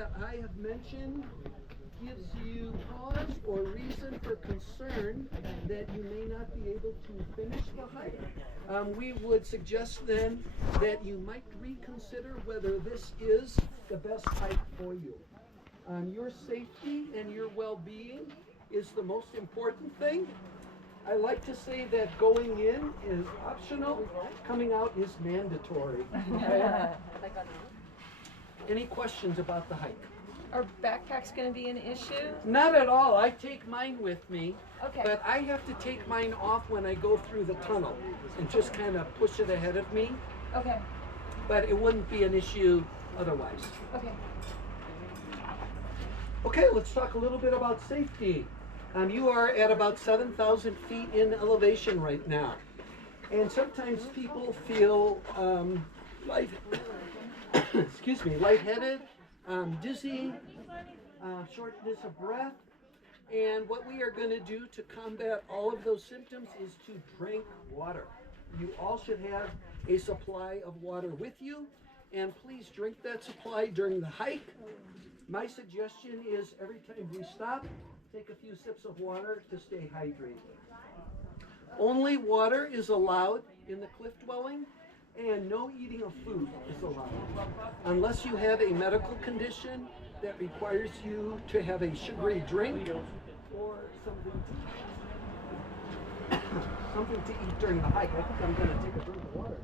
that I have mentioned gives you cause or reason for concern that you may not be able to finish the hike, we would suggest then that you might reconsider whether this is the best hike for you. Your safety and your well-being is the most important thing. I like to say that going in is optional, coming out is mandatory. Okay? Any questions about the hike? Are backpacks going to be an issue? Not at all. I take mine with me, Okay. but I have to take mine off when I go through the tunnel and just kind of push it ahead of me. Okay. But it wouldn't be an issue otherwise. Okay. Okay, let's talk a little bit about safety. You are at about 7,000 feet in elevation right now. And sometimes people feel lightheaded, dizzy, shortness of breath. And what we are going to do to combat all of those symptoms is to drink water. You all should have a supply of water with you, and please drink that supply during the hike. My suggestion is every time we stop, take a few sips of water to stay hydrated. Only water is allowed in the cliff dwelling, and no eating of food is allowed. Unless you have a medical condition that requires you to have a sugary drink or something to eat during the hike. I think I'm going to take a drink of water.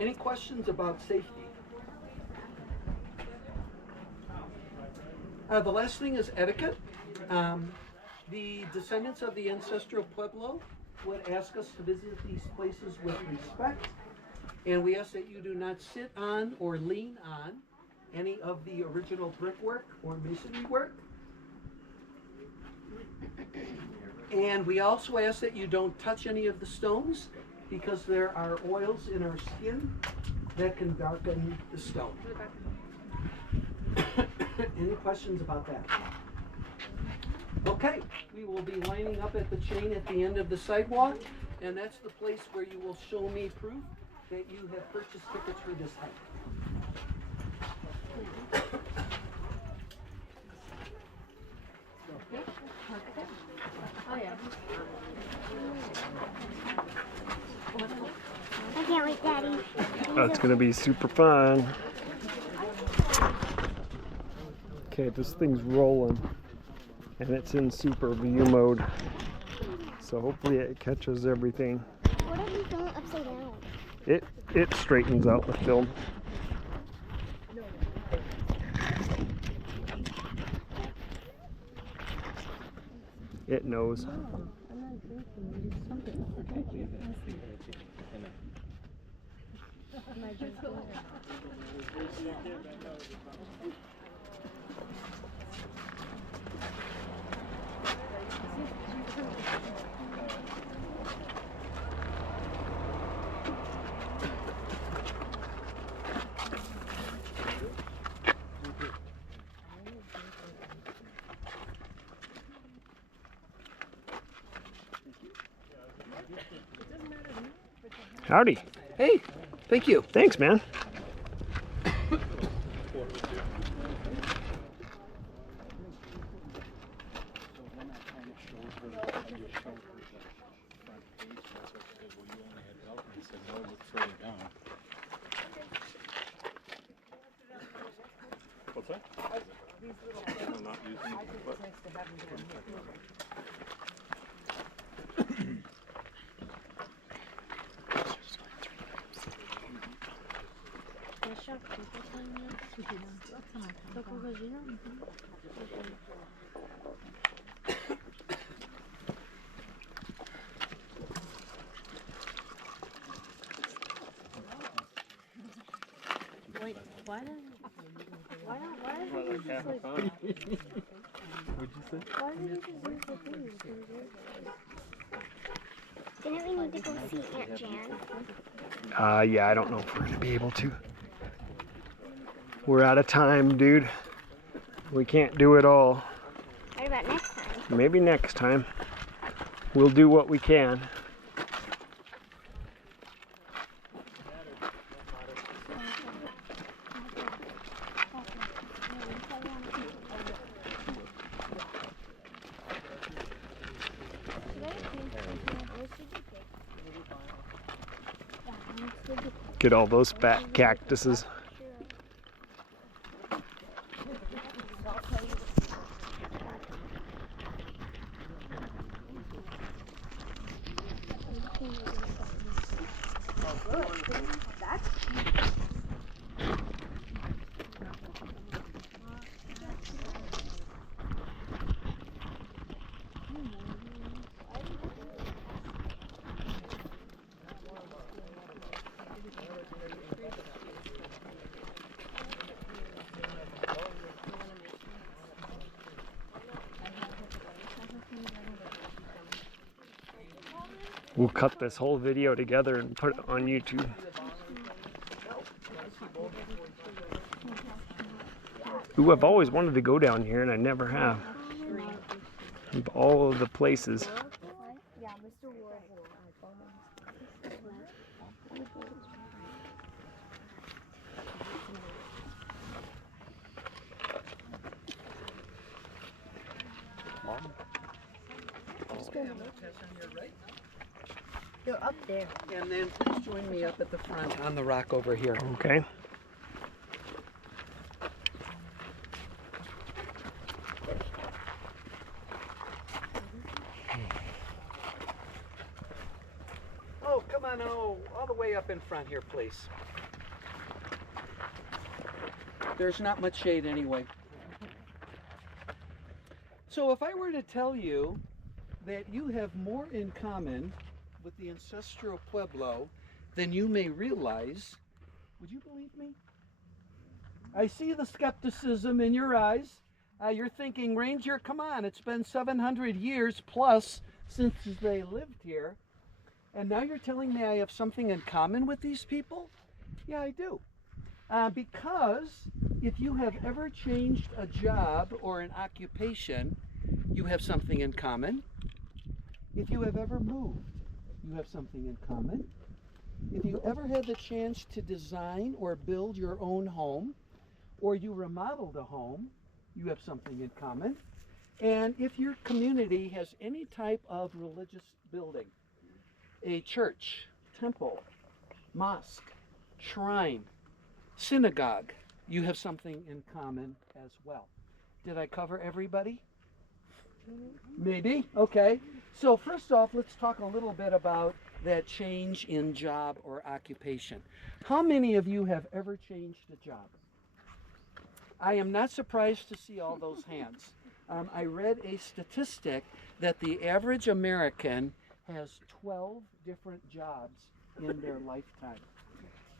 Any questions about safety? The last thing is etiquette. The descendants of the ancestral Pueblo would ask us to visit these places with respect, and we ask that you do not sit on or lean on any of the original brickwork or masonry work. And we also ask that you don't touch any of the stones because there are oils in our skin that can darken the stone. Any questions about that? Okay, we will be lining up at the chain at the end of the sidewalk, and that's the place where you will show me proof that you have purchased tickets for this hike. Oh, yeah. I can't wait, Daddy. That's gonna be super fun. Okay, this thing's rolling and it's in super view mode, so hopefully it catches everything. What if we film it upside down? It straightens out the film. It knows. Howdy. Hey, thank you. Thanks, man. What's that? I'm not using it, but Wait, why not? Why like half a pound. What'd you say? Why did you just use the thing? Didn't we need to go see Aunt Jan? Yeah, I don't know if we're gonna be able to. We're out of time, dude. We can't do it all. What about next time? Maybe next time. We'll do what we can. Get all those fat cactuses. We'll cut this whole video together and put it on YouTube. Ooh, I've always wanted to go down here and I never have. Of all of the places. They're up there. And then please join me up at the front on the rock over here. Okay. Oh, come on, all the way up in front here, please. There's not much shade anyway. So if I were to tell you that you have more in common with the ancestral Pueblo than you may realize, would you believe me? I see the skepticism in your eyes. You're thinking, Ranger, come on, it's been 700 years plus since they lived here. And now you're telling me I have something in common with these people? Yeah, I do. Because if you have ever changed a job or an occupation, you have something in common. If you have ever moved, you have something in common. If you ever had the chance to design or build your own home, or you remodeled a home, you have something in common. And if your community has any type of religious building, a church, temple, mosque, shrine, synagogue, you have something in common as well. Did I cover everybody? Maybe? Okay. So first off, let's talk a little bit about that change in job or occupation. How many of you have ever changed a job? I am not surprised to see all those hands. I read a statistic that the average American has 12 different jobs in their lifetime.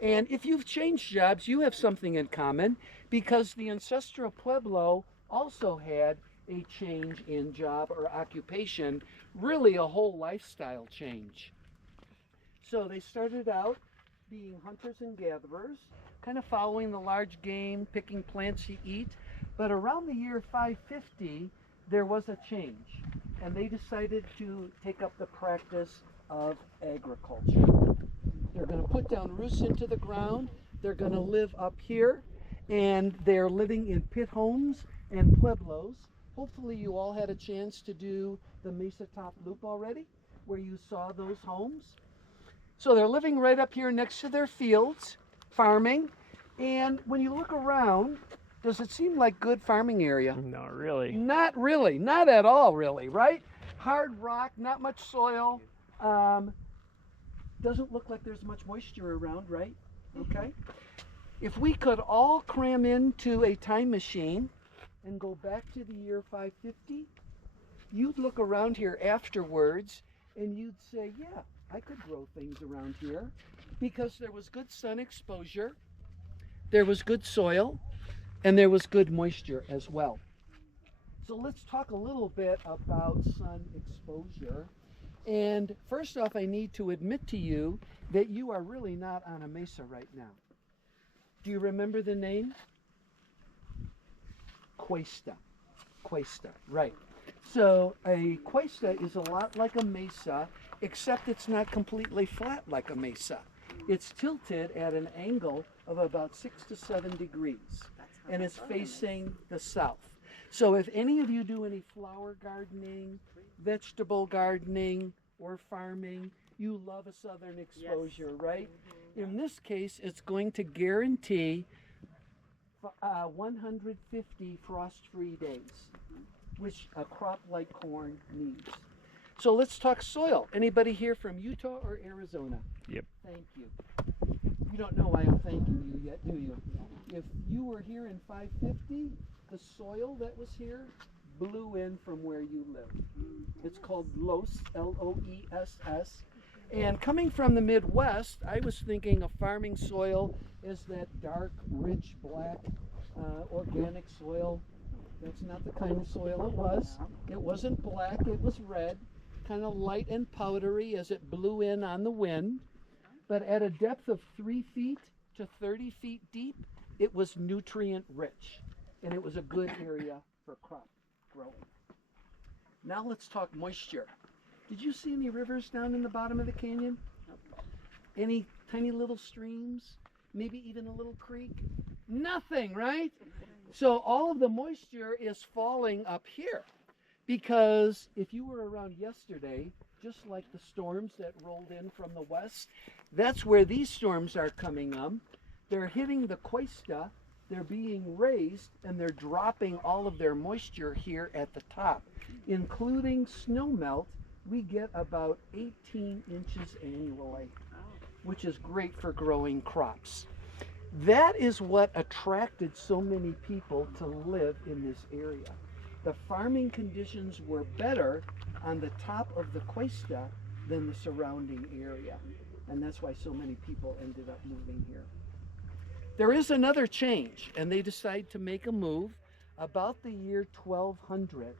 And if you've changed jobs, you have something in common, because the ancestral Pueblo also had a change in job or occupation, really a whole lifestyle change. So they started out being hunters and gatherers, kind of following the large game, picking plants to eat. But around the year 550, there was a change, and they decided to take up the practice of agriculture. They're going to put down roots into the ground. They're going to live up here, and they're living in pit homes and pueblos. Hopefully you all had a chance to do the Mesa Top Loop already, where you saw those homes. So they're living right up here next to their fields, farming. And when you look around, does it seem like good farming area? Not really. Not really, not at all really, right? Hard rock, not much soil. Doesn't look like there's much moisture around, right? Okay. If we could all cram into a time machine and go back to the year 550, you'd look around here afterwards and you'd say, yeah, I could grow things around here, because there was good sun exposure, there was good soil, and there was good moisture as well. So let's talk a little bit about sun exposure. And first off, I need to admit to you that you are really not on a mesa right now. Do you remember the name? Cuesta. Cuesta, right. So a cuesta is a lot like a mesa, except it's not completely flat like a mesa. It's tilted at an angle of about 6 to 7 degrees, and it's facing the south. So if any of you do any flower gardening, vegetable gardening, or farming, you love a southern exposure, right? In this case, it's going to guarantee 150 frost-free days, which a crop like corn needs. So let's talk soil. Anybody here from Utah or Arizona? Yep. Thank you. You don't know why I'm thanking you yet, do you? If you were here in 550, the soil that was here blew in from where you live. It's called loess, L-O-E-S-S. And coming from the Midwest, I was thinking of farming soil is that dark, rich, black, organic soil. That's not the kind of soil it was. It wasn't black, it was red, kind of light and powdery as it blew in on the wind. But at a depth of 3 feet to 30 feet deep, it was nutrient rich. And it was a good area for crop growing. Now let's talk moisture. Did you see any rivers down in the bottom of the canyon? Any tiny little streams? Maybe even a little creek? Nothing, right? So all of the moisture is falling up here. Because if you were around yesterday, just like the storms that rolled in from the west, that's where these storms are coming up. They're hitting the cuesta, they're being raised, and they're dropping all of their moisture here at the top. Including snow melt, we get about 18 inches annually, which is great for growing crops. That is what attracted so many people to live in this area. The farming conditions were better on the top of the cuesta than the surrounding area. And that's why so many people ended up moving here. There is another change, and they decide to make a move about the year 1200.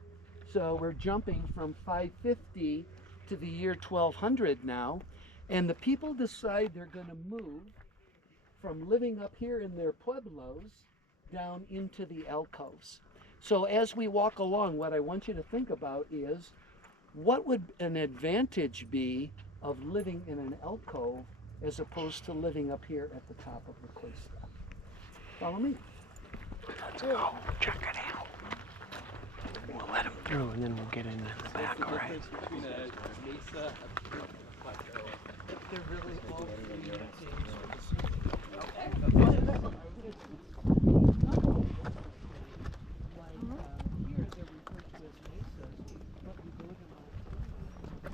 So we're jumping from 550 to the year 1200 now. And the people decide they're going to move from living up here in their pueblos down into the alcoves. So as we walk along, what I want you to think about is, what would an advantage be of living in an alcove as opposed to living up here at the top of the cuesta? Follow me. Let's go check it out. We'll let them through and then we'll get into the back, all right? Mesa They're really all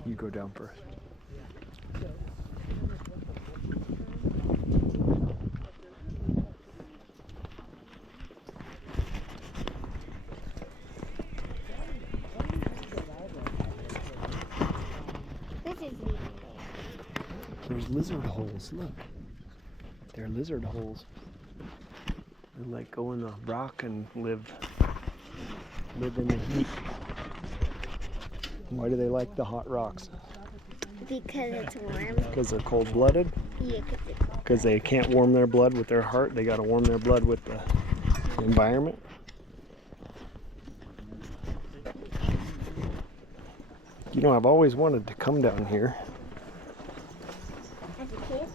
You go down first. This is neat. There's lizard holes, look. They're lizard holes. They like go in the rock and live in the heat. Why do they like the hot rocks? Because it's warm. Because they're cold-blooded? Yeah, Because they can't warm their blood with their heart. They got to warm their blood with the environment. You know, I've always wanted to come down here. as a kid.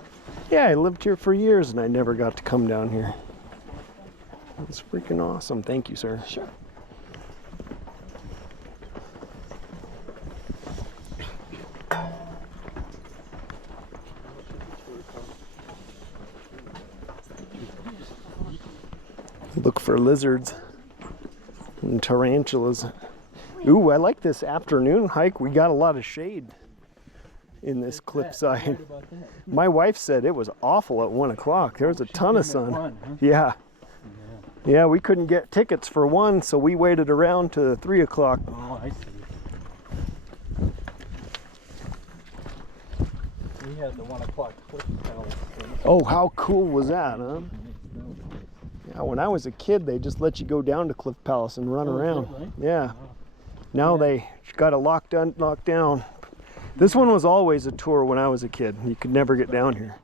Yeah, I lived here for years and I never got to come down here. It's freaking awesome. Thank you, sir. Sure. Look for lizards and tarantulas. Ooh, I like this afternoon hike. We got a lot of shade in this cliffside. My wife said it was awful at 1 o'clock. There was a ton of sun. Yeah. Yeah, we couldn't get tickets for 1, so we waited around to 3 o'clock. Oh, I see. We had the 1 o'clock Cliff Palace. Oh, how cool was that, huh? Yeah, when I was a kid, they just let you go down to Cliff Palace and run around. Right? Yeah. Now they got it locked down. This one was always a tour when I was a kid. You could never get down here.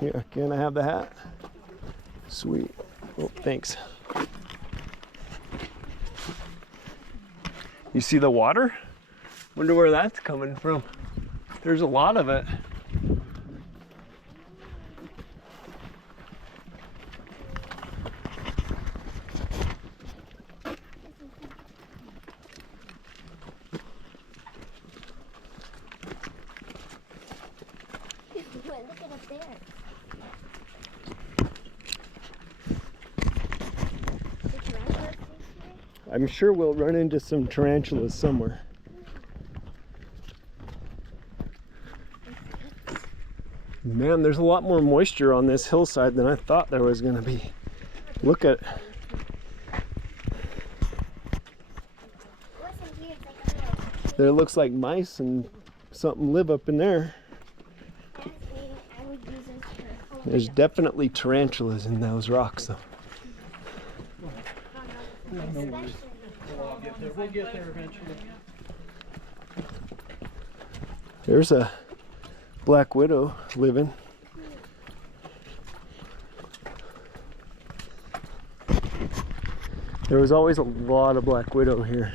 Here, can I have the hat? Sweet. Oh, thanks. You see the water? Wonder where that's coming from. There's a lot of it. Look at up there. The tarantulas here? I'm sure we'll run into some tarantulas somewhere. Man, there's a lot more moisture on this hillside than I thought there was going to be. Look at What's in here? It's like a little. there. Looks like mice and something live up in there. Fascinating. I would use this for. There's definitely tarantulas in those rocks though. Especially. We'll get there eventually. There's a black widow living. There was always a lot of black widow here.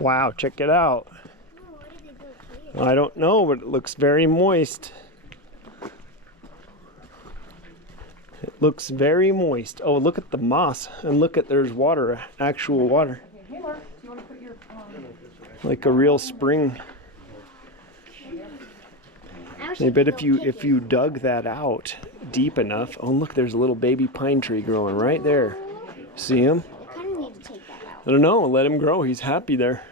Wow, check it out. Oh, what did they do here? I don't know, but it looks very moist. It looks very moist. Oh, look at the moss, and look at there's water, actual water. Hey, Mark, do you want to put your, Like a real spring. I wish I I bet could if go you kick if it. you dug that out deep enough. Oh, look, there's a little baby pine tree growing right there. See him? I kind of need to take that out. I don't know. Let him grow. He's happy there.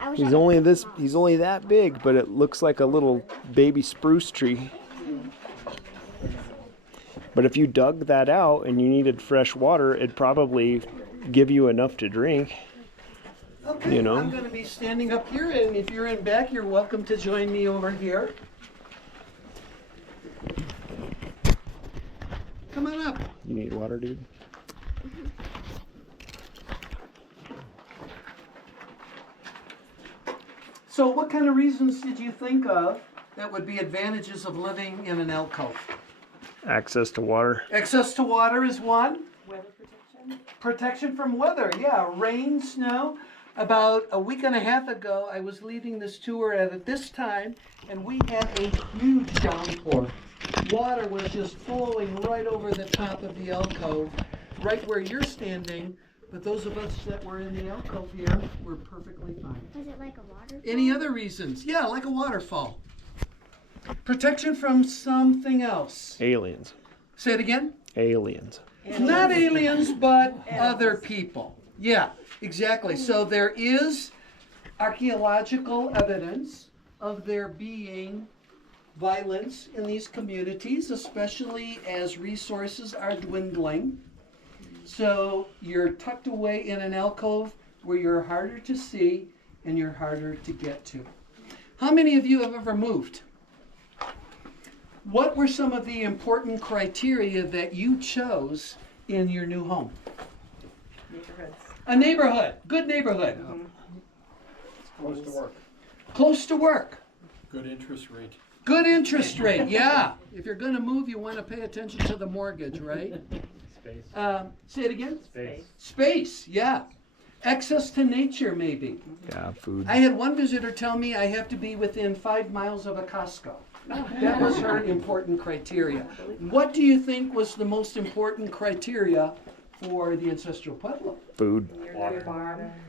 I wish He's only this. He's only that big, but it looks like a little baby spruce tree. But if you dug that out and you needed fresh water, it'd probably give you enough to drink. Okay, You know? I'm going to be standing up here, and if you're in back, you're welcome to join me over here. Come on up. You need water, dude? So what kind of reasons did you think of that would be advantages of living in an alcove? Access to water. Access to water is one. weather protection? Protection from weather, yeah, rain, snow. About a week and a half ago, I was leading this tour at this time, and we had a huge downpour. Water was just flowing right over the top of the alcove, right where you're standing. But those of us that were in the alcove here were perfectly fine. Was it like a waterfall? Any other reasons? Yeah, like a waterfall. Protection from something else. Aliens. Say it again. Aliens. Not aliens, but other people. Yeah, exactly. So there is archaeological evidence of there being violence in these communities, especially as resources are dwindling. So you're tucked away in an alcove where you're harder to see and you're harder to get to. How many of you have ever moved? What were some of the important criteria that you chose in your new home? Neighborhoods. A neighborhood, good neighborhood. Close to work. Close to work. Good interest rate. Good interest rate, yeah. If you're gonna move, you wanna pay attention to the mortgage, right? Space. Say it again? Space. Space, yeah. Access to nature, maybe. Yeah, food. I had one visitor tell me I have to be within 5 miles of a Costco. That was her important criteria. What do you think was the most important criteria for the ancestral Pueblo? Food.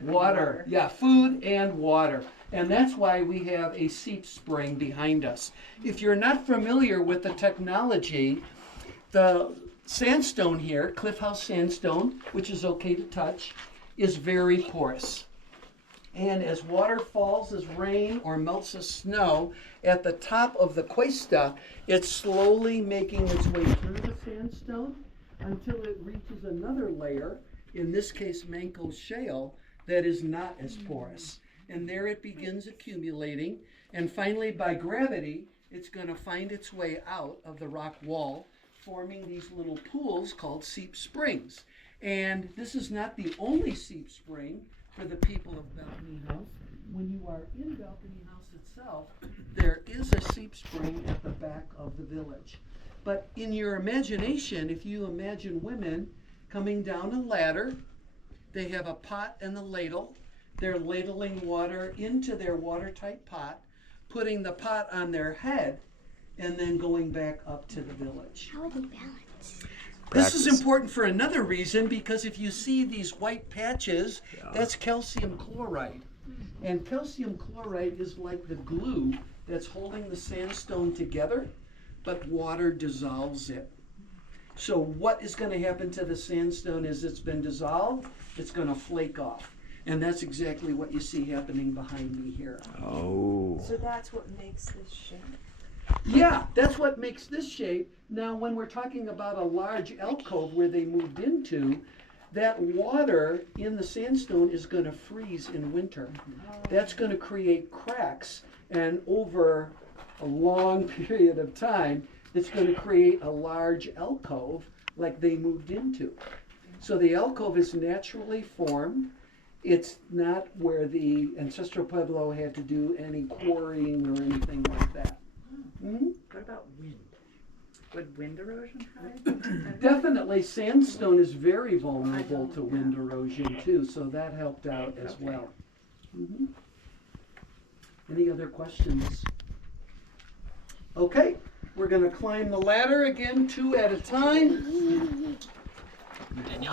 Water, yeah, food and water. And that's why we have a seep spring behind us. If you're not familiar with the technology, the sandstone here, Cliff House sandstone, which is okay to touch, is very porous. And as water falls as rain or melts as snow, at the top of the cuesta, it's slowly making its way through the sandstone until it reaches another layer, in this case Mancos shale, that is not as porous. and there it begins accumulating. And finally, by gravity, it's going to find its way out of the rock wall, forming these little pools called seep springs. And this is not the only seep spring for the people of Balcony House. When you are in Balcony House itself, there is a seep spring at the back of the village. But in your imagination, if you imagine women coming down a ladder, they have a pot and a ladle. They're ladling water into their watertight pot, putting the pot on their head, and then going back up to the village. How would they balance? This is important for another reason, because if you see these white patches, that's calcium chloride. And calcium chloride is like the glue that's holding the sandstone together, but water dissolves it. So what is going to happen to the sandstone as it's been dissolved? It's going to flake off. And that's exactly what you see happening behind me here. Oh. So that's what makes this shape. Yeah, that's what makes this shape. Now, when we're talking about a large alcove where they moved into, that water in the sandstone is going to freeze in winter. That's going to create cracks, and over a long period of time, it's going to create a large alcove like they moved into. So the alcove is naturally formed. It's not where the ancestral pueblo had to do any quarrying or anything like that. Mm-hmm. What about wind? Would wind erosion have? Definitely, sandstone is very vulnerable to wind erosion too, so that helped out as well. Mm-hmm. Any other questions? Okay, we're going to climb the ladder again, 2 at a time.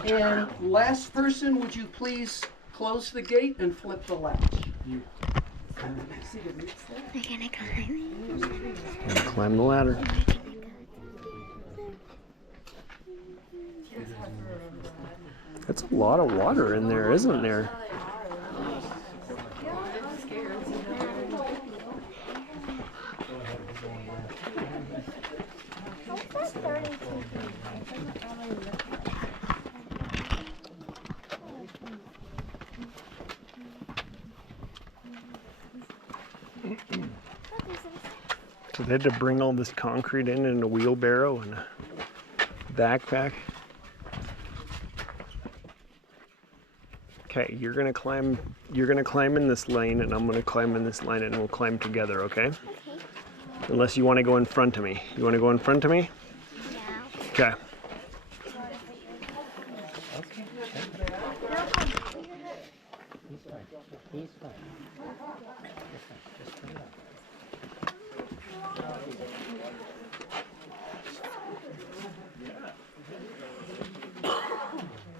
And last person, would you please close the gate and flip the latch? See the roots there? We're gonna climb. Climb the ladder. That's a lot of water in there, isn't there? So they had to bring all this concrete in a wheelbarrow and a backpack. Okay, you're gonna climb in this lane, and I'm gonna climb in this lane, and we'll climb together, okay? Unless you want to go in front of me. You want to go in front of me? Yeah. Okay.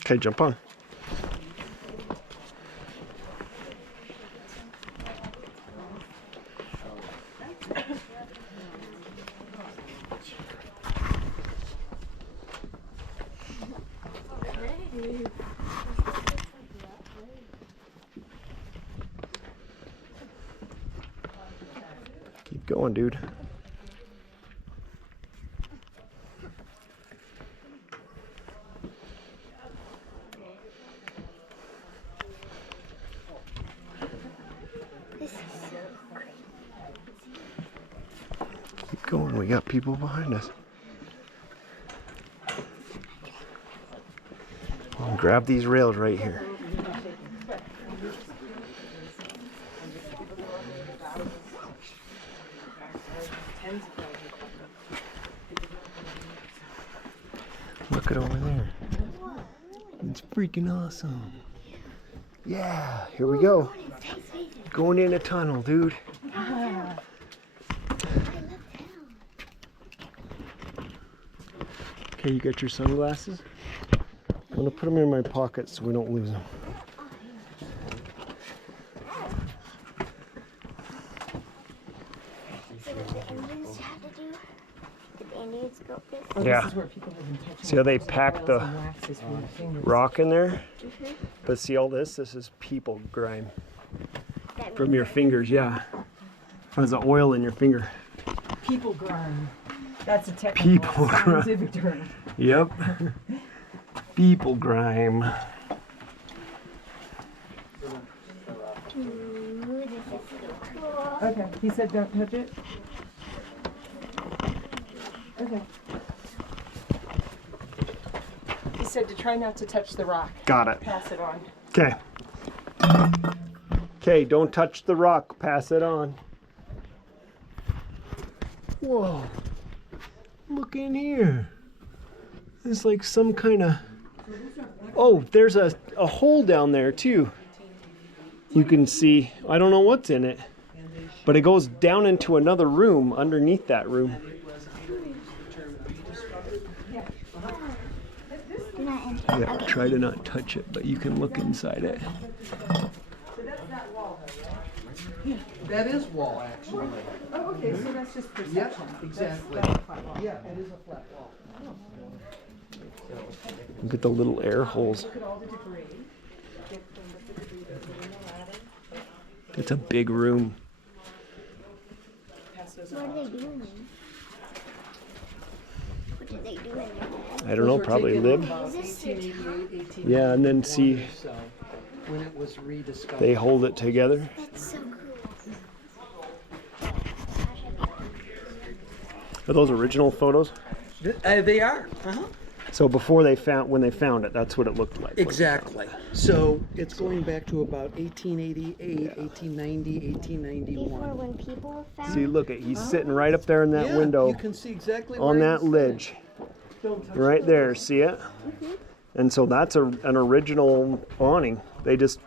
Okay, jump on. Keep going, dude. This is so crazy. Keep going. We got people behind us. I'll grab these rails right here. Look at over there. It's freaking awesome. Yeah, here we go. Going in a tunnel, dude. Okay, you got your sunglasses? I'm gonna put them in my pocket so we don't lose them. So what the Indians had to do? Did the Indians build this? Oh, Yeah. This is where people have been touching See how they themselves pack with the oils and waxes with their fingers. rock in there? But see all this? This is people grime from your fingers, yeah. There's the oil in your finger. People grime. That's a technical People grime. scientific term. Yep. People grime. Mm. Okay, he said don't touch it? Okay. He said to try not to touch the rock. Got it. Pass it on. Okay. Okay, don't touch the rock. Pass it on. Whoa. Look in here. There's like some kind of... Oh, there's a hole down there too. You can see, I don't know what's in it, but it goes down into another room underneath that room. Yeah, try to not touch it, but you can look inside it. That is wall, actually. Oh, okay, so that's just perception. Yep, exactly. That's a flat wall. Yeah, it is a flat wall. Look at the little air holes. Look at all the debris. Get the debris that's in the ladder. It's a big room. Pass those What on. are they doing? What did they do in there? I don't know, Those were probably taken lib. about Is this their 1888, Yeah, and then 1891 see- or so, when it was rediscovered. They hold it together. That's so cool. Are those original photos? They are. Uh-huh. So before when they found it, that's what it looked like. Exactly. So it's going back to about 1888, 1890, Before 1891. when people found See, look at he's sitting right up there in that Yeah, window you can see exactly on where that he's ledge, Don't touch right those. there. See it? And so that's an original awning. They just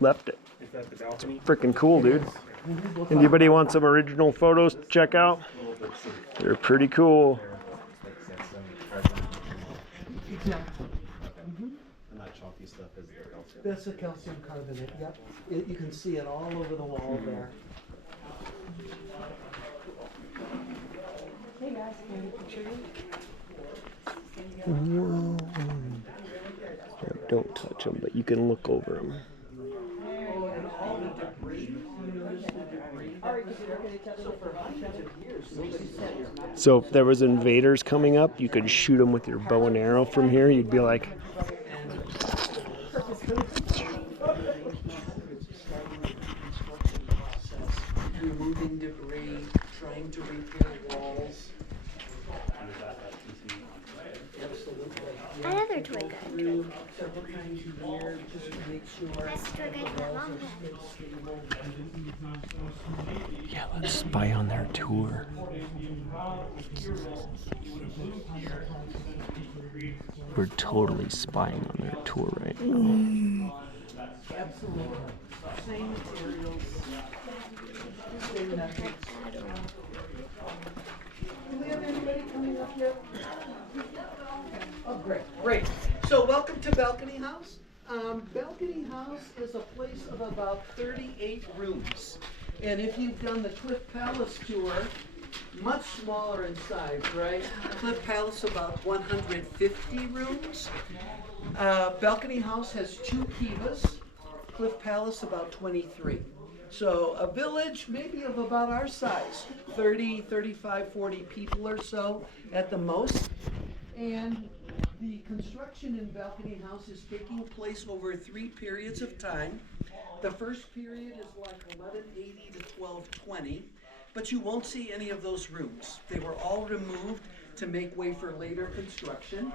left it. Is that the balcony? Freaking cool, dude. Anybody want some original photos to check out? They're pretty cool. And that chalky stuff is the calcium. That's the calcium carbonate. Yep. You can see it all over the wall there. Hey guys, can you picture you? Whoa. Don't touch them, but you can look over them. Oh, and all the debris. Notice the debris. So for hundreds of years, nobody said here. So if there was invaders coming up, you could shoot them with your bow and arrow from here. You'd be like, Removing debris, trying to repair walls. Absolutely. Yeah. another toy gun. Through several times a year, just to make sure That's the toy gun that Mom had. yeah, let's spy on their tour. We're totally spying on their tour right now. Absolutely. Same materials, same methods. Do we have anybody coming up yet? Oh, great, great. So welcome to Balcony House. Balcony House is a place of about 38 rooms. And if you've done the Cliff Palace tour, much smaller in size, right? Cliff Palace about 150 rooms. Balcony House has 2 kivas. Cliff Palace about 23. So a village maybe of about our size, 30, 35, 40 people or so at the most. And the construction in Balcony House is taking place over 3 periods of time. The first period is like 1180 to 1220, but you won't see any of those rooms. They were all removed to make way for later construction.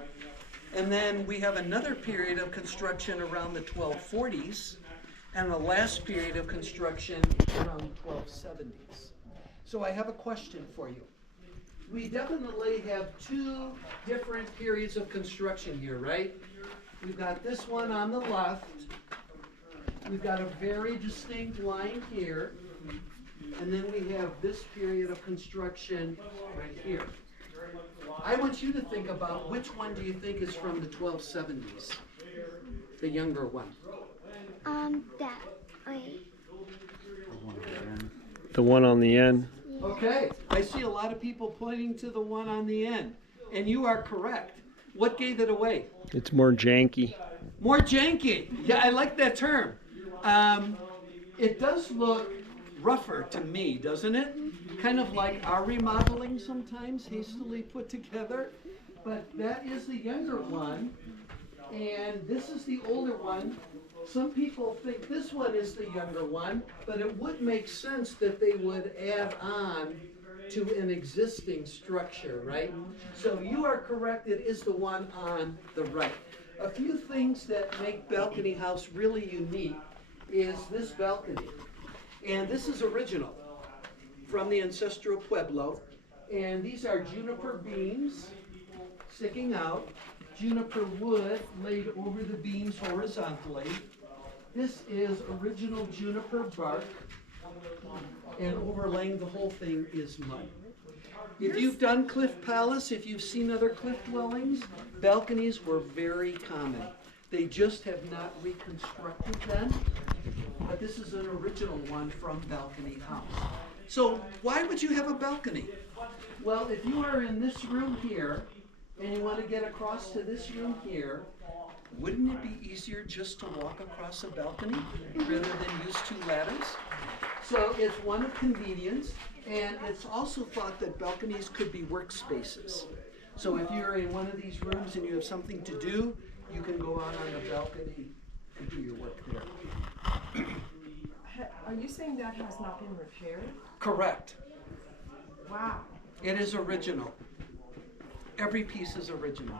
And then we have another period of construction around the 1240s, and the last period of construction around 1270s. So I have a question for you. We definitely have 2 different periods of construction here, right? We've got this one on the left. We've got a very distinct line here. And then we have this period of construction right here. I want you to think about which one do you think is from the 1270s? The younger one. That way. The one on the end. Okay, I see a lot of people pointing to the one on the end. And you are correct. What gave it away? It's more janky. More janky. Yeah, I like that term. It does look rougher to me, doesn't it? Kind of like our remodeling sometimes, hastily put together. But that is the younger one, and this is the older one. Some people think this one is the younger one, but it would make sense that they would add on to an existing structure, right? So you are correct, it is the one on the right. A few things that make balcony house really unique is this balcony. And this is original from the ancestral pueblo. And these are juniper beams sticking out, juniper wood laid over the beams horizontally. This is original juniper bark, and overlaying the whole thing is mud. If you've done cliff palace, if you've seen other cliff dwellings, balconies were very common. They just have not reconstructed them, but this is an original one from Balcony House. So why would you have a balcony? Well, if you are in this room here, and you want to get across to this room here, wouldn't it be easier just to walk across a balcony rather than use two ladders? So it's one of convenience, and it's also thought that balconies could be workspaces. So if you're in one of these rooms and you have something to do, you can go out on the balcony and do your work there. Are you saying that has not been repaired? Correct. Wow. It is original. Every piece is original.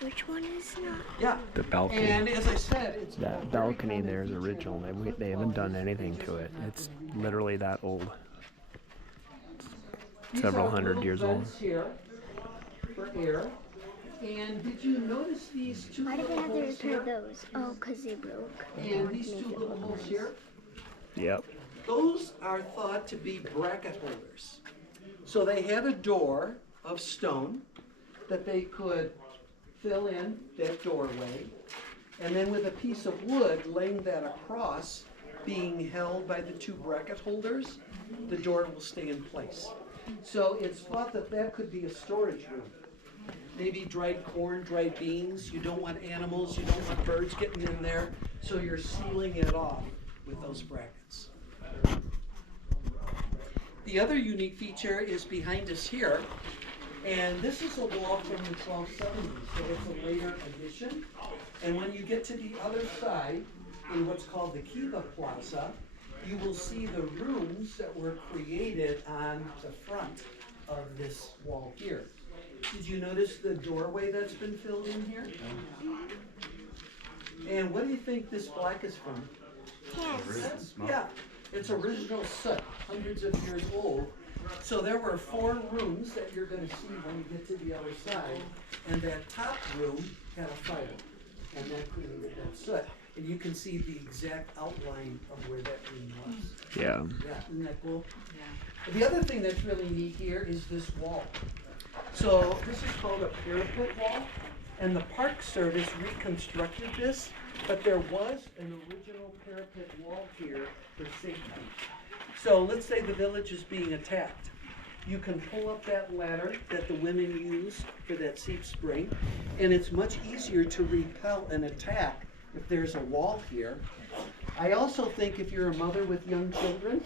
Which one is not? Yeah. The balcony. And as I said, it's That balcony there is original. They haven't done anything to it. It's literally that old. Several hundred years old. These are little vents here for air. And did you notice these two Why do they little have to holes repair here? those? Oh, because they broke. And these two little holes here? Yep. Those are thought to be bracket holders. So they had a door of stone that they could fill in that doorway, and then with a piece of wood laying that across, being held by the two bracket holders, the door will stay in place. So it's thought that that could be a storage room. Maybe dried corn, dried beans. You don't want animals, you don't want birds getting in there, so you're sealing it off with those brackets. The other unique feature is behind us here, and this is a wall from the 1270s, so it's a later addition. And when you get to the other side, in what's called the Kiva Plaza, you will see the rooms that were created on the front of this wall here. Did you notice the doorway that's been filled in here? And what do you think this black is from? Yes. Yeah, it's original soot, hundreds of years old. So there were 4 rooms that you're gonna see when you get to the other side, and that top room had a fire, and that created that soot. And you can see the exact outline of where that room was. Yeah. Yeah, isn't that cool? Yeah. The other thing that's really neat here is this wall. So this is called a parapet wall, and the Park Service reconstructed this, but there was an original parapet wall here for safety. So let's say the village is being attacked. You can pull up that ladder that the women use for that safe spring, and it's much easier to repel an attack if there's a wall here. I also think if you're a mother with young children,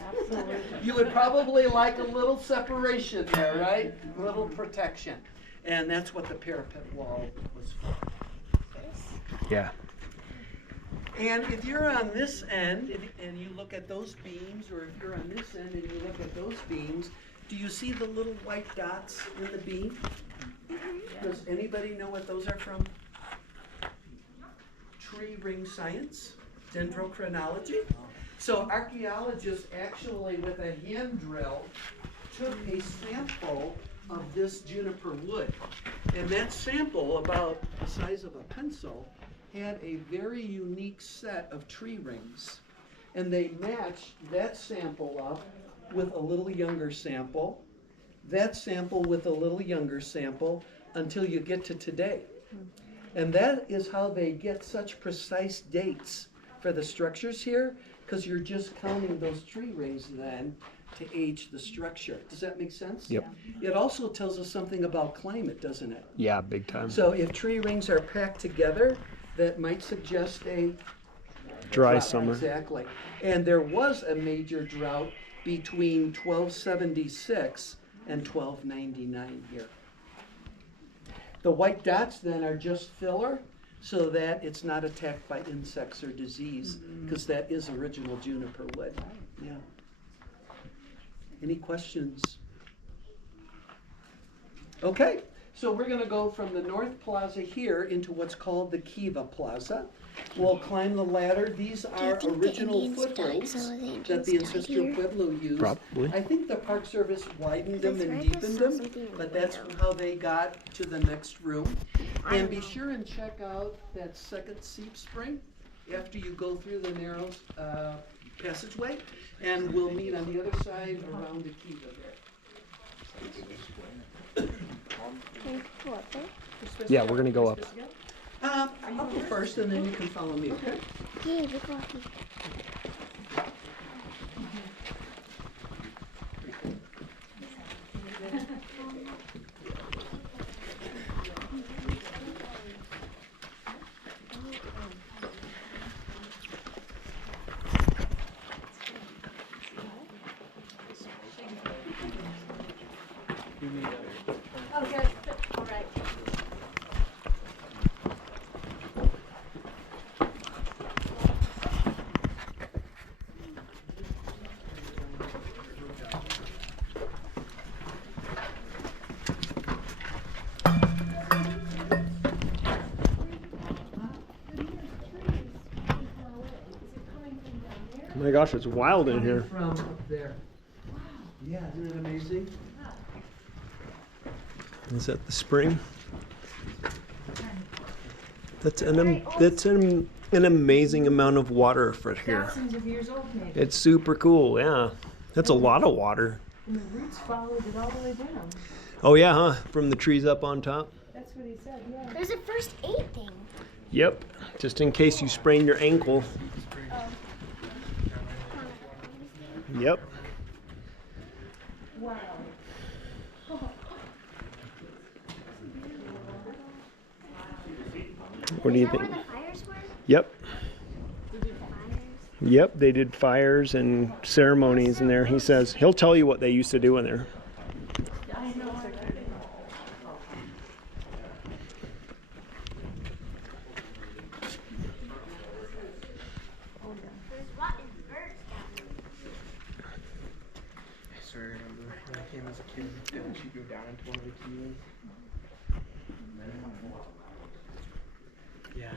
you would probably like a little separation there, right? A little protection. And that's what the parapet wall was for. Yeah. And if you're on this end and you look at those beams, or if you're on this end and you look at those beams, do you see the little white dots in the beam? Does anybody know what those are from? Tree ring science, dendrochronology. So archaeologists actually, with a hand drill, took a sample of this juniper wood. And that sample, about the size of a pencil, had a very unique set of tree rings. And they matched that sample up with a little younger sample, that sample with a little younger sample, until you get to today. And that is how they get such precise dates for the structures here, because you're just counting those tree rings then to age the structure. Does that make sense? Yep. It also tells us something about climate, doesn't it? Yeah, big time. So if tree rings are packed together, that might suggest a Dry drought. summer. Exactly. And there was a major drought between 1276 and 1299 here. The white dots then are just filler. so that it's not attacked by insects or disease, because that is original juniper wood. Yeah. Any questions? Okay, so we're gonna go from the North Plaza here into what's called the Kiva Plaza. We'll climb the ladder. These are think the original Indians died, footholds some of the that the Indians died ancestral here? Pueblo used. Probably. I think the Park Service widened them That's and right, I deepened saw them, something in but the that's window. how they got to the next room. I And don't be know. sure and check out that second seep spring after you go through the narrow passageway, and we'll meet on the other side around the Kiva there. Can you go up there? Yeah, we're gonna go up. I'll go first, and then you can follow me, okay? Yeah, we go up here. Oh my gosh, it's wild in here. From up there. Yeah, isn't it amazing? Is that the spring? That's an amazing amount of water for here. Thousands of years old, maybe. It's super cool, yeah. That's a lot of water. And the roots followed it all the way down. Oh yeah, huh? From the trees up on top? That's what he said, yeah. There's a first aid thing. Yep. Just in case you sprain your ankle. Yep. Wow. What do you Is that think? where the fires were? Yep. They did fires. Yep, they did fires and ceremonies in there. He says he'll tell you what they used to do in there. There's rotten birds down there. I swear, I remember when I came as a kid, didn't she go down into one of the kivas? Yeah.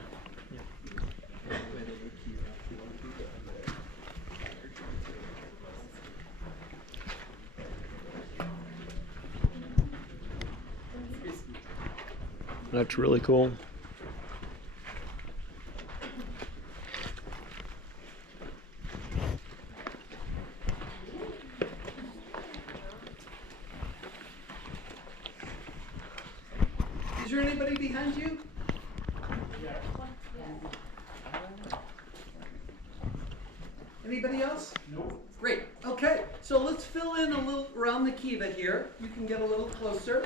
That's really cool. Is there anybody behind you? Anybody else? Nope. Great. Okay, so let's fill in a little around the kiva here. You can get a little closer.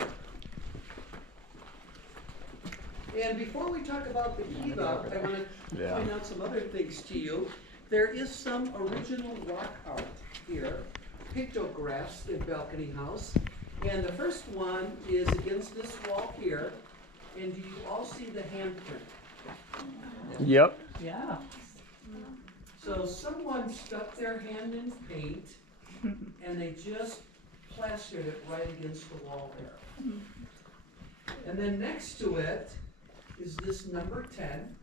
And before we talk about the kiva, I want to point out some other things to you. There is some original rock art here, pictographs in Balcony House. And the first one is against this wall here. And do you all see the handprint? Yep. Yeah. So someone stuck their hand in paint and they just plastered it right against the wall there. And then next to it is this number 10.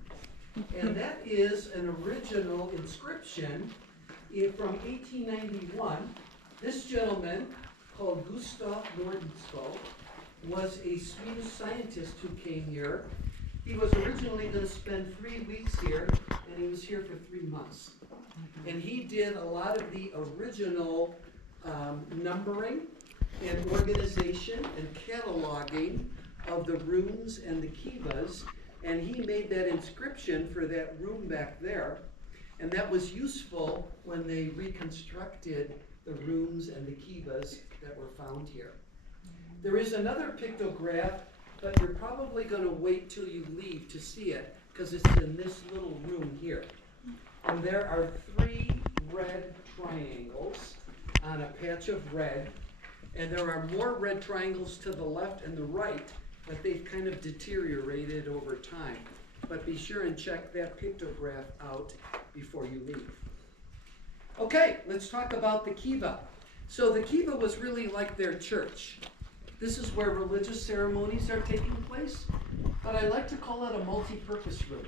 And that is an original inscription from 1891. This gentleman, called Gustav Nordenskjöld, was a Swedish scientist who came here. He was originally going to spend 3 weeks here, and he was here for 3 months. And he did a lot of the original numbering and organization and cataloging of the runes and the kivas, and he made that inscription for that room back there. And that was useful when they reconstructed the rooms and the kivas that were found here. There is another pictograph, but you're probably going to wait till you leave to see it, because it's in this little room here. And there are 3 red triangles on a patch of red, and there are more red triangles to the left and the right, but they've kind of deteriorated over time. but be sure and check that pictograph out before you leave. Okay, let's talk about the kiva. So the kiva was really like their church. This is where religious ceremonies are taking place, but I like to call it a multi-purpose room,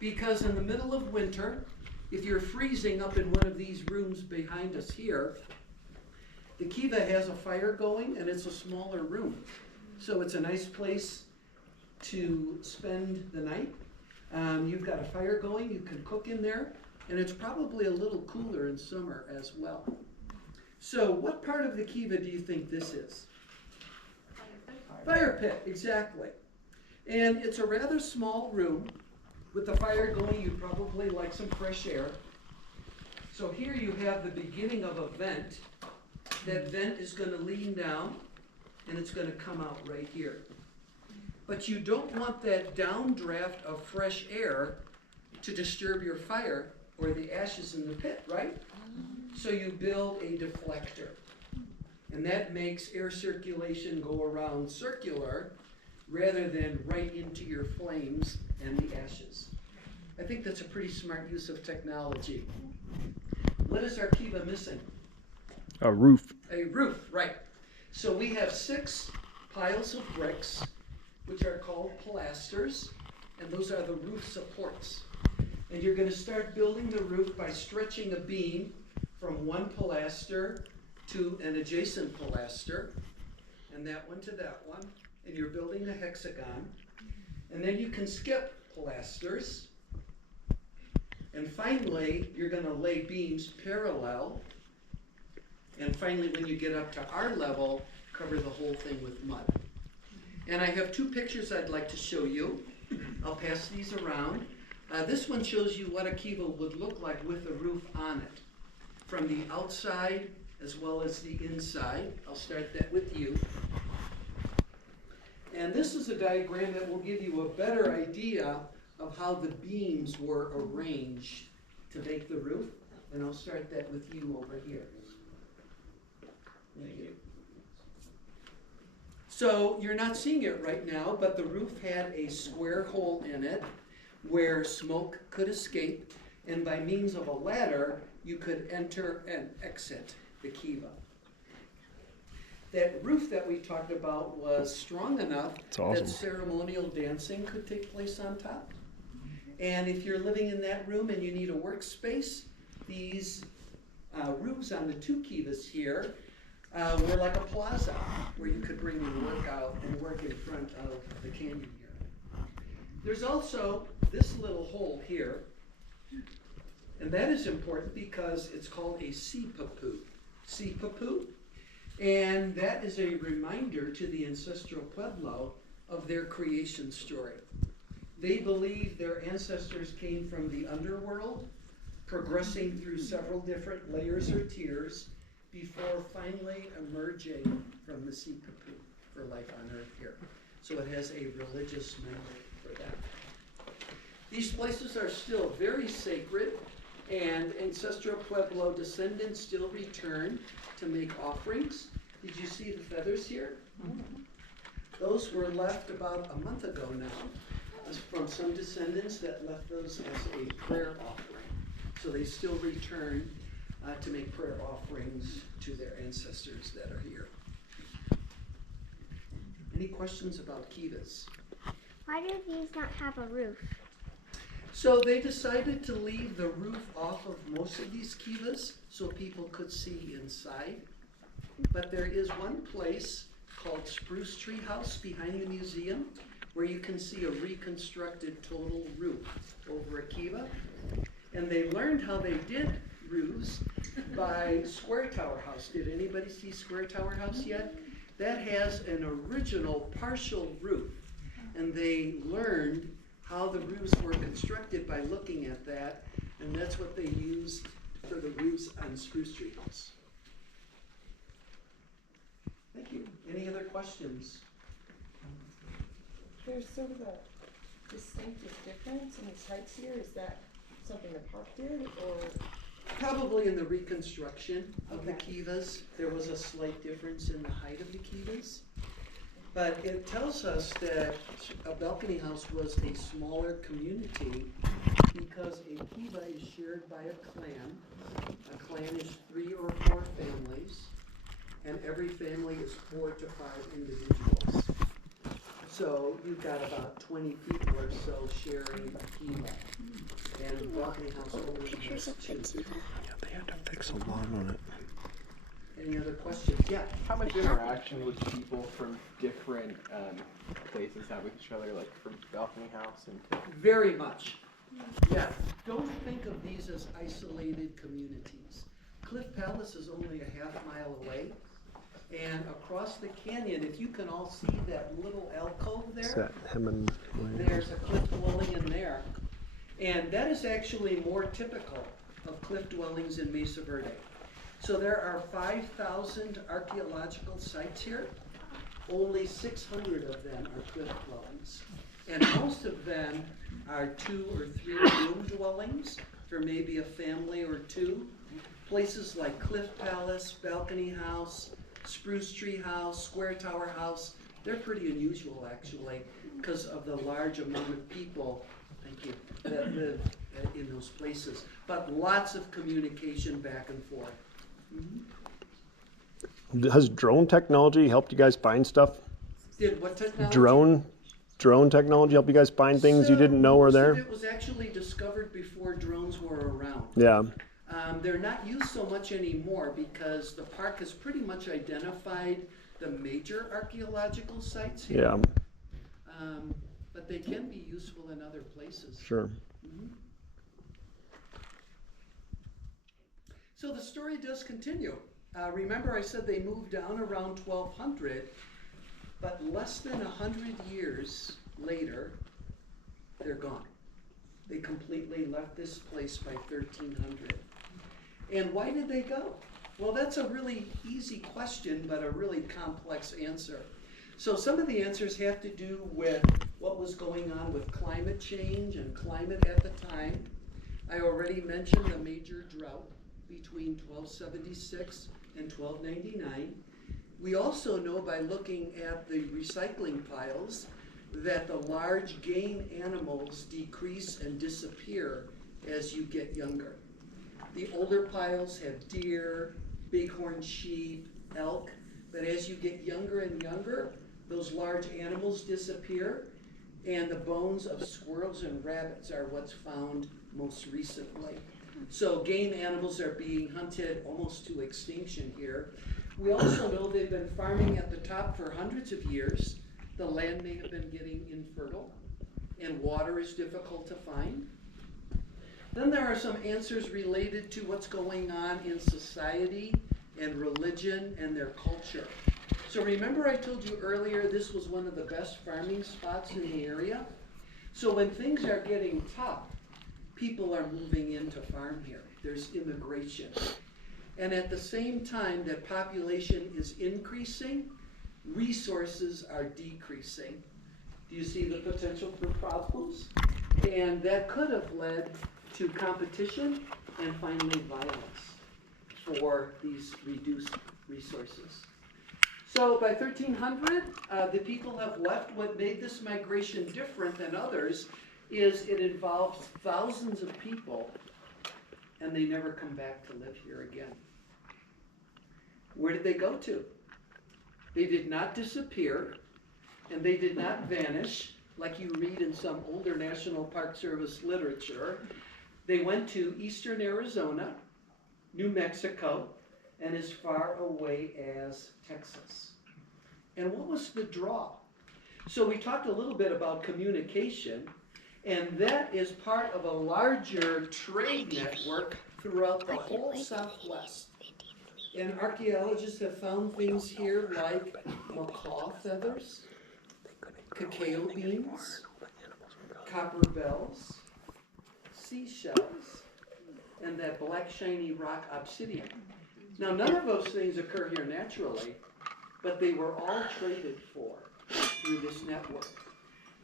because in the middle of winter, if you're freezing up in one of these rooms behind us here, the kiva has a fire going and it's a smaller room. So it's a nice place to spend the night. You've got a fire going, you can cook in there, and it's probably a little cooler in summer as well. So what part of the kiva do you think this is? Fire pit, exactly. And it's a rather small room. With the fire going, you'd probably like some fresh air. So here you have the beginning of a vent. That vent is going to lean down, and it's going to come out right here. But you don't want that downdraft of fresh air to disturb your fire or the ashes in the pit, right? So you build a deflector. And that makes air circulation go around circular rather than right into your flames and the ashes. I think that's a pretty smart use of technology. What is our kiva missing? A roof. A roof, right. So we have 6 piles of bricks, which are called pilasters, and those are the roof supports. And you're going to start building the roof by stretching a beam from one pilaster to an adjacent pilaster, and that one to that one, and you're building a hexagon. And then you can skip pilasters, and finally you're going to lay beams parallel, and finally when you get up to our level, cover the whole thing with mud. And I have 2 pictures I'd like to show you. I'll pass these around. This one shows you what a kiva would look like with a roof on it, from the outside as well as the inside. I'll start that with you. And this is a diagram that will give you a better idea of how the beams were arranged to make the roof. And I'll start that with you over here. Thank you. So you're not seeing it right now, but the roof had a square hole in it where smoke could escape, and by means of a ladder, you could enter and exit the kiva. That roof that we talked about was strong enough that ceremonial dancing could take place on top. And if you're living in that room and you need a workspace, these roofs on the 2 kivas here were like a plaza where you could bring your work out and work in front of the canyon here. There's also this little hole here, and that is important because it's called a sipapu. Sipapu, and that is a reminder to the ancestral pueblo of their creation story. They believe their ancestors came from the underworld, progressing through several different layers or tiers before finally emerging from the sipapu for life on earth here. So it has a religious memory for that. These places are still very sacred, and ancestral Pueblo descendants still return to make offerings. Did you see the feathers here? Those were left about a month ago now from some descendants that left those as a prayer offering. So they still return to make prayer offerings to their ancestors that are here. Any questions about kivas? Why do these not have a roof? So they decided to leave the roof off of most of these kivas so people could see inside. But there is one place called Spruce Tree House behind the museum where you can see a reconstructed total roof over a kiva. And they learned how they did roofs by Square Tower House. Did anybody see Square Tower House yet? That has an original partial roof. And they learned how the roofs were constructed by looking at that, and that's what they used for the roofs on Spruce Tree House. Thank you. Any other questions? There's sort of a distinctive difference in these heights here. Is that something the park did, or? Probably in the reconstruction of the Okay. kivas, there was a slight difference in the height of the kivas. But it tells us that a balcony house was a smaller community because a kiva is shared by a clan. A clan is 3 or 4 families, and every family is 4 to 5 individuals. So you've got about 20 people or so sharing a kiva. And a balcony house only Pictures has of the 2. kiva. They had to fix a lot on it. Any other questions? Yeah. How much interaction would people from different places have with each other, like from balcony house and? Very much. Yeah. Don't think of these as isolated communities. Cliff Palace is only a half-mile away. And across the canyon, if you can all see that little alcove Is there, that Hemmond Way? there's a cliff dwelling in there. And that is actually more typical of cliff dwellings in Mesa Verde. So there are 5,000 archaeological sites here. Only 600 of them are cliff dwellings. And most of them are 2 or 3 room dwellings for maybe a family or 2. Places like Cliff Palace, Balcony House, Spruce Tree House, Square Tower House, they're pretty unusual actually because of the large amount of people, thank you, that live in those places. But lots of communication back and forth. Has drone technology helped you guys find stuff? Did what technology? Drone technology help you guys find things you didn't know were Most there? of it was actually discovered before drones were around. Yeah. They're not used so much anymore because the park has pretty much identified the major archaeological sites here. Yeah. But they can be useful in other places. Sure. So the story does continue. Remember I said they moved down around 1200, but less than 100 years later, they're gone. They completely left this place by 1300. And why did they go? Well, that's a really easy question, but a really complex answer. So some of the answers have to do with what was going on with climate change and climate at the time. I already mentioned the major drought between 1276 and 1299. We also know by looking at the recycling piles that the large game animals decrease and disappear as you get younger. The older piles have deer, bighorn sheep, elk, but as you get younger and younger, those large animals disappear, and the bones of squirrels and rabbits are what's found most recently. So game animals are being hunted almost to extinction here. We also know they've been farming at the top for hundreds of years. The land may have been getting infertile, and water is difficult to find. Then there are some answers related to what's going on in society and religion and their culture. So remember I told you earlier this was one of the best farming spots in the area? So when things are getting tough, people are moving in to farm here. There's immigration. And at the same time that population is increasing, resources are decreasing. Do you see the potential for problems? And that could have led to competition and finally violence for these reduced resources. So by 1300, the people have left. What made this migration different than others is it involves thousands of people, and they never come back to live here again. Where did they go to? They did not disappear, and they did not vanish, like you read in some older National Park Service literature. They went to eastern Arizona, New Mexico, and as far away as Texas. And what was the draw? So we talked a little bit about communication, and that is part of a larger trade network throughout the whole Southwest. And archaeologists have found things here like macaw feathers, cacao beans, copper bells, seashells, and that black shiny rock obsidian. Now none of those things occur here naturally, but they were all traded for through this network.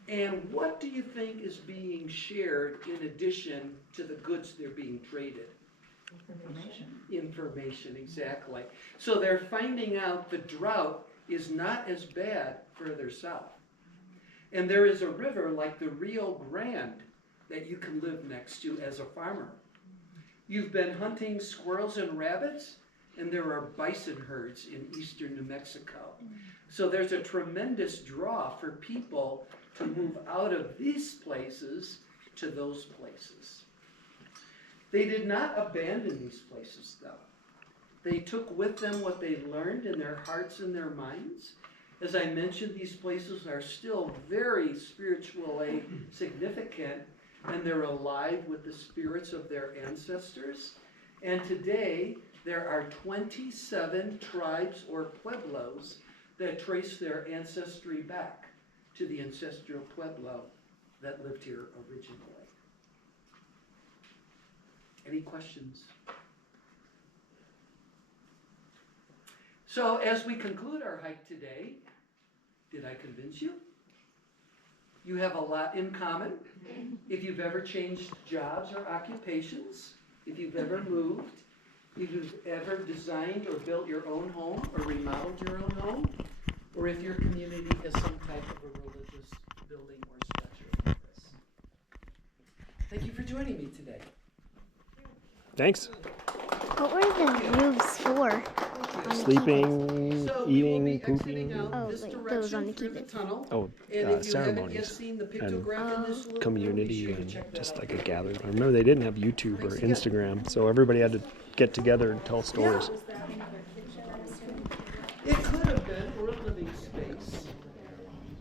And what do you think is being shared in addition to the goods they're being traded? Information. Information, exactly. So they're finding out the drought is not as bad further south. And there is a river like the Rio Grande that you can live next to as a farmer. You've been hunting squirrels and rabbits, and there are bison herds in eastern New Mexico. So there's a tremendous draw for people to move out of these places to those places. They did not abandon these places, though. They took with them what they learned in their hearts and their minds. As I mentioned, these places are still very spiritually significant, and they're alive with the spirits of their ancestors. And today, there are 27 tribes or pueblos that trace their ancestry back to the ancestral pueblo that lived here originally. Any questions? So as we conclude our hike today, did I convince you? You have a lot in common. If you've ever changed jobs or occupations, if you've ever moved, if you've ever designed or built your own home or remodeled your own home, or if your community has some type of a religious building or structure like this. Thank you for joining me today. Thanks. What were the roofs for? Sleeping, So we will be eating, exiting pooping. out Oh, this wait, direction those on the through the keep it. tunnel. Oh, And if you haven't yet ceremonies seen the and pictograph in this little room, be community sure to and check that just out. like a gathering. I remember they didn't have YouTube or Instagram, so everybody had to get together and tell stories. It could have been, or a living space.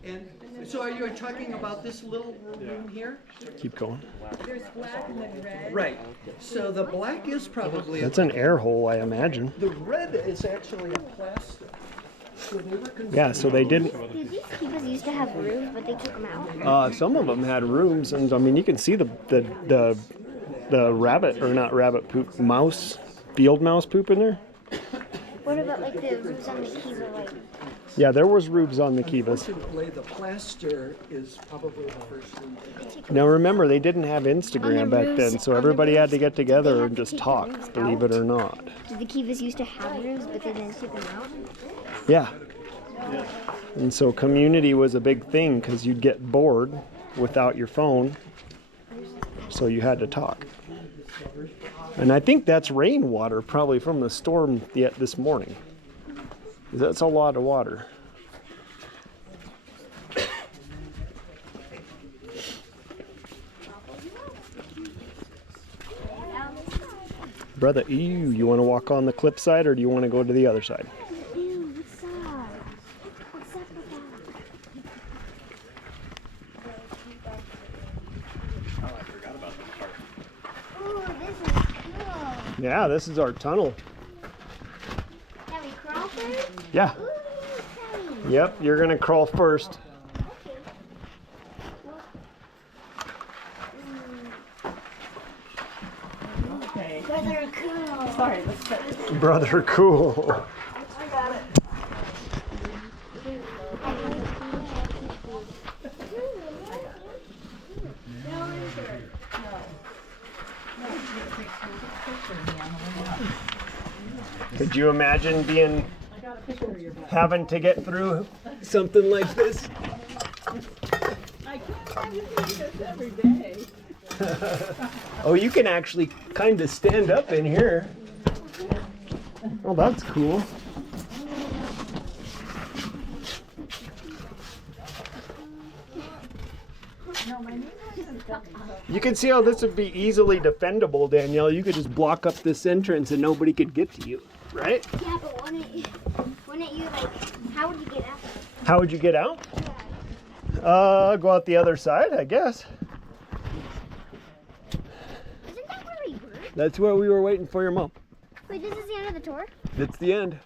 And so are you talking about this little room here? Keep going. There's black and then red. Right. So the black is probably, That's an air hole, I imagine. the red is actually a plaster. So they were Yeah, so they didn't. Dude, these keepers used to have roofs, but they took them out. Some of them had rooms, and I mean, you can see the rabbit or not rabbit poop, mouse, field mouse poop in there. What about like the roofs on the Kiva, like? Yeah, there was roofs on the kivas. Unfortunately, the plaster is probably the first thing. Now remember, they didn't have Instagram On the back then, roofs- so on the everybody had to roofs, get did they together have and to just take the talk, roofs believe it out? or not. Did the Kivas used to have roofs, but they didn't take them out? Yeah. And so community was a big thing because you'd get bored without your phone, so you had to talk. And I think that's rainwater probably from the storm yet this morning. That's a lot of water. Brother, you want to walk on the cliff side or do you want to go to the other side? Ew, what's up? What's up with that? Ooh, this is cool. Yeah, this is our tunnel. Can we crawl first? Yeah. Ooh, exciting. Yep, you're going to crawl first. Okay. Brother, cool. Sorry, let's start. Brother, cool. I got it. Could you imagine being I got a picture of your butt. having to get through something like this? I can't do this every day. Oh, you can actually kind of stand up in here. Oh, that's cool. No, my neighbor hasn't done it. You can see how this would be easily defendable, Danielle. You could just block up this entrance and nobody could get to you, right? Yeah, but wouldn't you like, how would you get out? How would you get out? Go out the other side, I guess. Isn't that where we were? That's where we were waiting for your mom. Wait, this is the end of the tour? It's the end.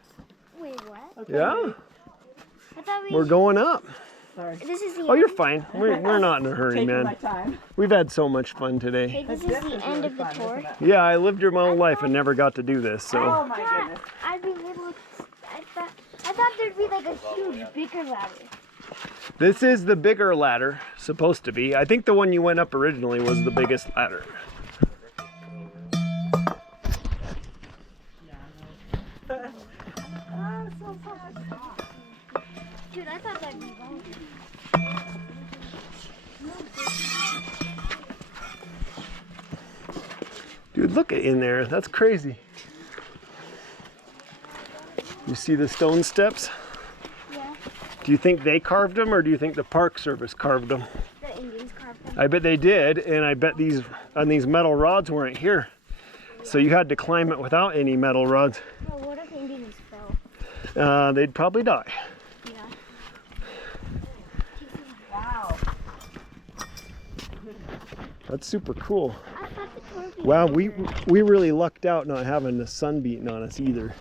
Wait, what? Yeah, I thought we're going up. Sorry. This is the Oh, end. you're fine. We're not in a hurry, Taking my man. time. We've had so much fun Hey, today. this is the end of the tour. Yeah, I lived your whole life and never got to do this, Oh so. my Yeah, goodness. I'd be able. I thought there'd be like a huge bigger ladder. This is the bigger ladder, supposed to be. I think the one you went up originally was the biggest ladder. Ah, so fun. Dude, I thought that'd be longer. Dude, look at in there. That's crazy. You see the stone steps? Yeah, Do you think they carved them, or do you think the Park Service carved them? the Indians carved them. I bet they did, and I bet these metal rods weren't here. So you had to climb it without any metal rods. Well, what if Indians fell? They'd probably die. Yeah. Wow. That's super cool. I thought the tour would be Wow, longer. we really lucked out not having the sun beating on us either.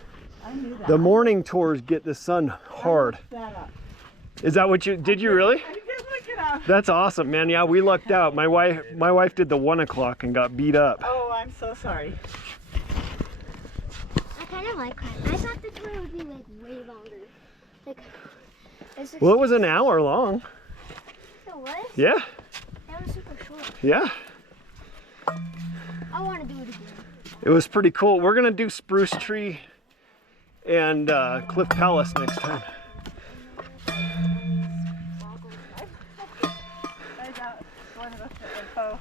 I knew that. The morning tours get the sun hard. That up. Is that what you did? You really? I did look it up. That's awesome, man. Yeah, we lucked out. My wife did the 1 o'clock and got beat up. Oh, I'm so sorry. I kind of like that. I thought the tour would be like way longer. Like, it's just, Well, it was an hour long. it was? Yeah, That was super short. yeah. I want to do it again. It was pretty cool. We're gonna do Spruce Tree and Cliff Palace next time. I got one of the info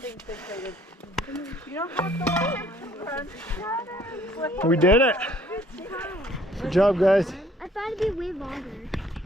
things they created. You don't have to run. We did it. Good job, guys. I thought it'd be way longer.